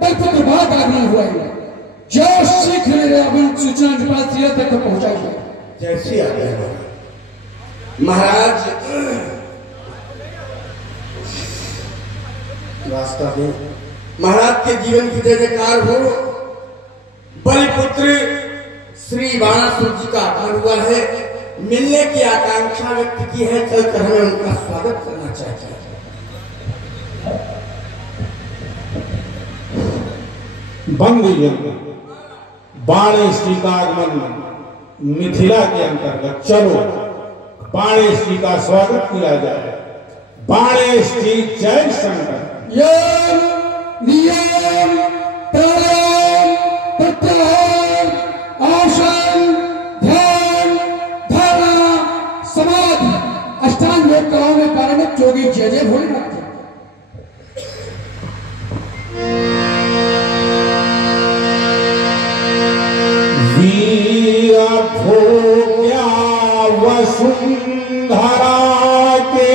बलपुत्र भाग आगमन हुआ है। जो शीघ्र मेरे अभिन सूचना निपात सिया तक पहुंचाइए। जैसी आज्ञा महाराज। वास्तव में महाराज के जीवन की जय जयकार हो। बलिपुत्र श्री बाणासुर जी का आगमन हुआ है। मिलने की आकांक्षा व्यक्त की है। चलकर हमें उनका स्वागत करना चाहिए। बंधुजन, बाणेश्वरी का आगमन मिथिला के अंतर्गत, चलो बाणेश्वरी का स्वागत किया जाए। बाणेश्वरी जय शंकर। यम नियम प्राणायाम प्रत्याहार आसन ध्यान धारणा समाधि अष्टांग योग कलाओं में पारंगत योगी जय जय भोलेनाथ। वीर भोग्या वसुंधरा के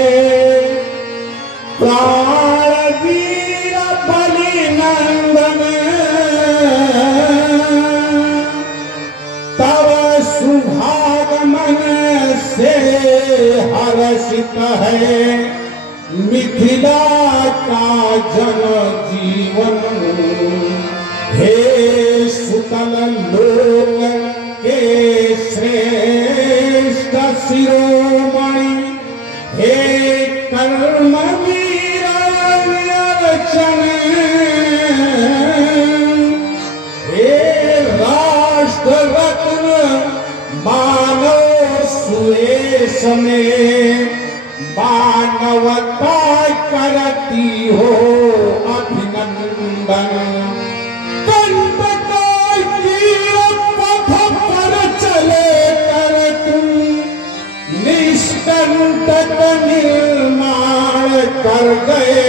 प्राण वीर बलि नंदन तव सुभागमन से हर्षित है मिथिला का जन जीवन। हे सुतल लोक के श्रेष्ठ शिरोमणि, हे कर्म वीरार्चन, हे राष्ट्र रत्न मानव सुरेश में मानवता करती हो अभिनंदन। निष्कंटक निर्माण कर गए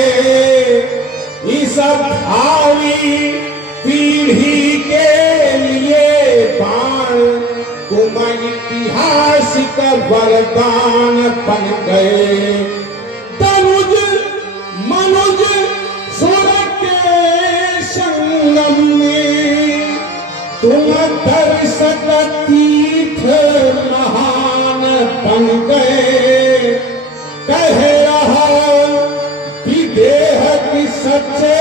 इस भावी पीढ़ी के लिए बाण। तुम ऐतिहासिक वरदान बन गए। तनुज मनुज सुर के संगम में तुम दर्शक तीर्थ महान बन गए। कह रहा विदेह की सच्चे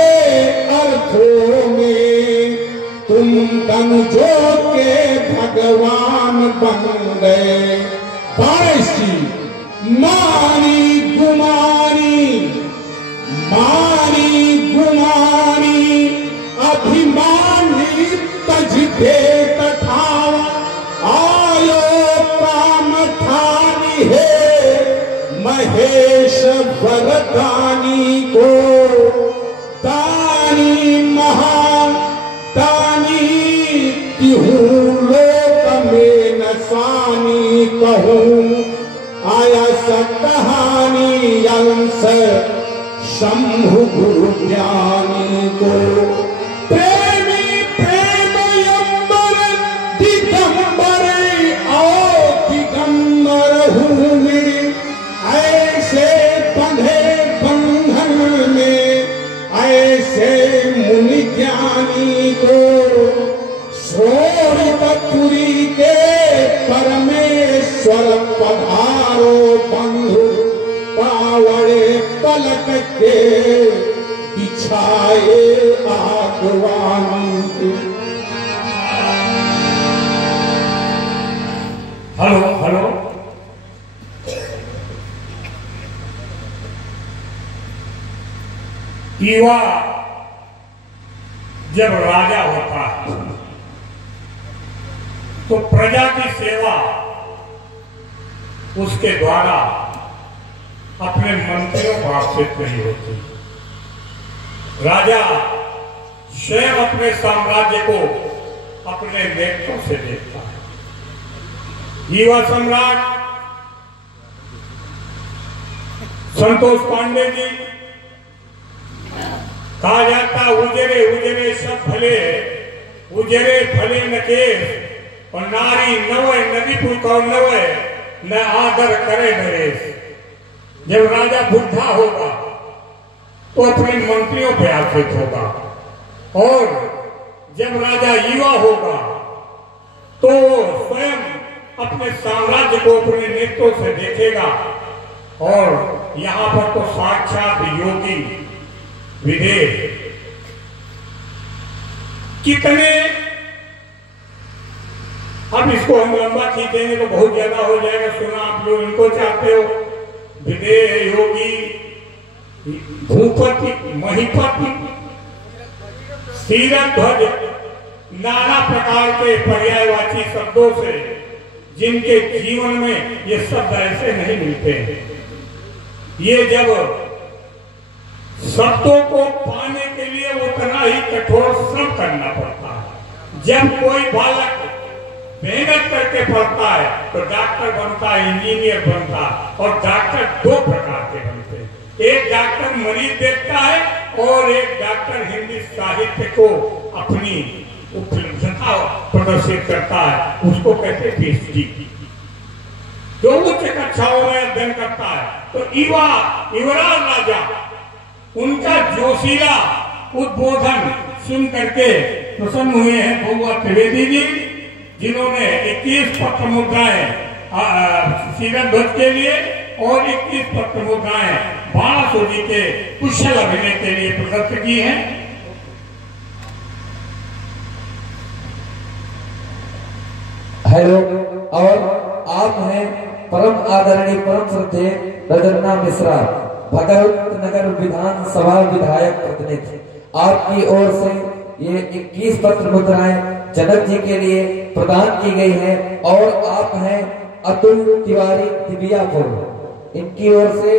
अर्थों में तुम तनुजों के भगवान बन गए। बारिशी मारी गुमारी, मारी गुमारी अभिमानी तज दे कठावा। आयो काम ठानी है महेश वरदानी को। दानी महान दानी तिहूं लोक में नसानी कहूं। आया सतहानी अंश शंभु गुरु ज्ञानी को। प्रेमी प्रेम यंबर दिगंबर आओ दिगंबर हूँ मैं। ऐसे बंधे बंधन में ऐसे मुनि ज्ञानी को। सोरठपुरी के परमेश्वर पधारो बंधु। पावड़े पलक के बिछाए आगवानी। हेलो हेलो, युवा जब राजा होता है तो प्रजा की सेवा उसके द्वारा अपने मंत्रियों को आक्षेप नहीं होती। राजा स्वयं अपने साम्राज्य को अपने नेत्रों से देखता है। युवा सम्राट संतोष पांडे जी कहा जाता उजरे उजरे सब भले, उजरे भले नकेश और नारी नवय नदी पुरका नवय न आदर करे नरेश। जब राजा बुढ़ा होगा तो अपने मंत्रियों पर आश्रित होगा, और जब राजा युवा होगा तो स्वयं अपने साम्राज्य को अपने नेत्रों से देखेगा। और यहाँ पर तो साक्षात योगी विदेह कितने, अब इसको हम लंबा खींचेंगे तो बहुत ज्यादा हो जाएगा, सुना आप लोग इनको चाहते हो, विदेह, योगी, भूपति, महिपति, तीरध्वज, नाना प्रकार के पर्यायवाची शब्दों से, जिनके जीवन में ये शब्द ऐसे नहीं मिलते हैं। ये जब शब्दों को पाने के लिए उतना ही कठोर श्रम करना पड़ता है। जब कोई बालक मेहनत करके पढ़ता है तो डॉक्टर बनता है, इंजीनियर बनता है, और डॉक्टर दो प्रकार के बनते हैं। एक डॉक्टर मरीज देखता है और एक डॉक्टर हिंदी साहित्य को अपनी उपलब्धता प्रदर्शित करता है, उसको कहते पीएचडी। जो उच्च कक्षाओं में अध्ययन करता है, तो युवराज राजा उनका जोशीला उद्बोधन सुन करके प्रसन्न हुए हैं भगवत त्रिवेदी जी, जिन्होंने 21 पत्र मुद्राएं तीरध्वज के लिए और 21 पत्र मुद्राएं बाणासुर जी के कुशल अभिनय के लिए प्रदत्त की हैं। हेलो, और आप हैं परम आदरणीय परम श्रद्धेय रजन्ना मिश्रा, भगवत नगर विधानसभा विधायक प्रतिनिधि। आपकी ओर से ये 21 पत्र मुद्राएं जनक जी के लिए प्रदान की गई है, और आप हैं अतुल तिवारी दिव्यापुर, इनकी ओर से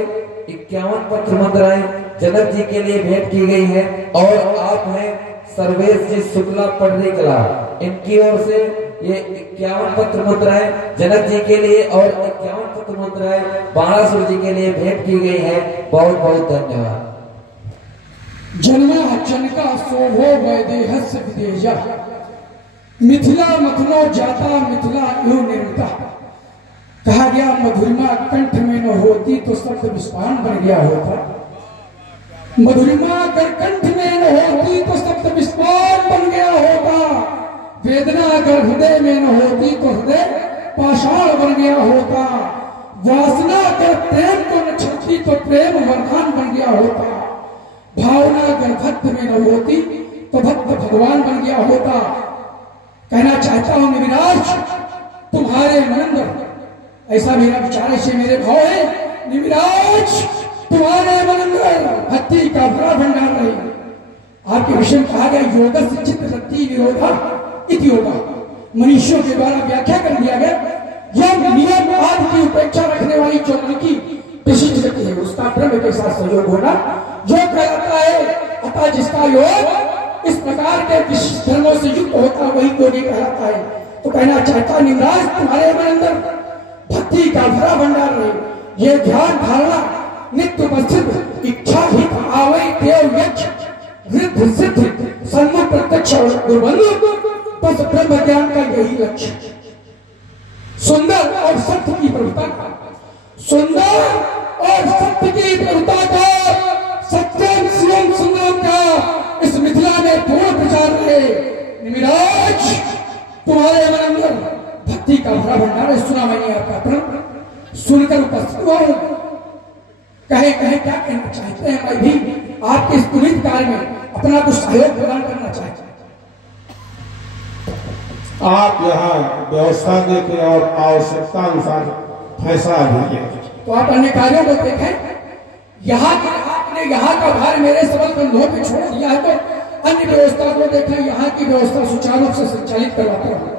51 पत्र मुद्राएं जनक जी के लिए भेंट की गई है, और आप हैं सर्वेश जी शुक्ला पटरी कला, इनकी ओर से ये 51 पत्र मुद्राएं जनक जी के लिए और 51 पत्र मुद्राएं बाणासुर जी के लिए भेंट की गई है। बहुत बहुत धन्यवाद। जन्मा जनका शोभो वैदेहस्य विदेजा, मिथिला मथनो जाता मिथिला यो निर्मता। कहा गया मधुरिमा कंठ में न होती तो शब्द विस्फान बन गया होता। मधुरिमा अगर कंठ में न होती तो शब्द विस्फान बन गया होता। वेदना अगर हृदय में न होती तो हृदय पाषाण बन गया होता। वासना अगर प्रेम को न छलती तो प्रेम वरदान बन गया होता। भावना अगर भक्त में न होती तो भक्त भगवान बन गया होता। कहना चाहता हूं निविराज तुम्हारे मन अंदर, ऐसा मेरा विचार, ऐसे मेरे भाव है, निविराज तुम्हारे मन अंदर भक्ति का बड़ा भंडार रहे। आपके विषय में कहा गया योग से चित्त शक्ति निरोधा इति योगा, मनुष्यों के द्वारा व्याख्या कर दिया गया यह नियम आदि की उपेक्षा रखने वाली जो मन की विशिष्ट शक्ति है, उसका ब्रह्म के साथ सहयोग होना जो कहलाता है। अतः जिसका योग इस प्रकार के विशिष्ट धर्मों से युक्त होता वही योगी कहलाता है। तो कहना चाहता निमराज तुम्हारे मन अंदर भक्ति का भरा भंडार रहे। ये ध्यान धारणा नित्य उपस्थित इच्छा ही आवै देव यक्ष वृद्ध सिद्ध सन्मुख प्रत्यक्ष गुरुबंधु, बस ब्रह्म ज्ञान का यही लक्ष्य। सुंदर और सत्य की प्रभुता का, सुंदर और सत्य की प्रभुता का, सत्यम शिवम सुंदरम का इस मिथिला में पूर्ण प्रचार रहे। निमिराज तुम्हारे मन अंदर भक्ति का भरा भंडार है। सुना मैंने आपका प्रण, सुनकर उपस्थित हुआ हूं। कहे कहे क्या कहना चाहते हैं, मैं भी आपके इस पुनीत कार्य में अपना कुछ सहयोग प्रदान करना चाहता हूं। आप यहाँ व्यवस्था देखें और आवश्यकता अनुसार फैसला लीजिए। तो आप अन्य कार्यों को देखें। यहाँ आपने यहाँ का भार मेरे सबल कंधों पे छोड़ दिया है, तो अन्य व्यवस्था को देखें। यहाँ की व्यवस्था सुचारू रूप से संचालित करवाता हूँ।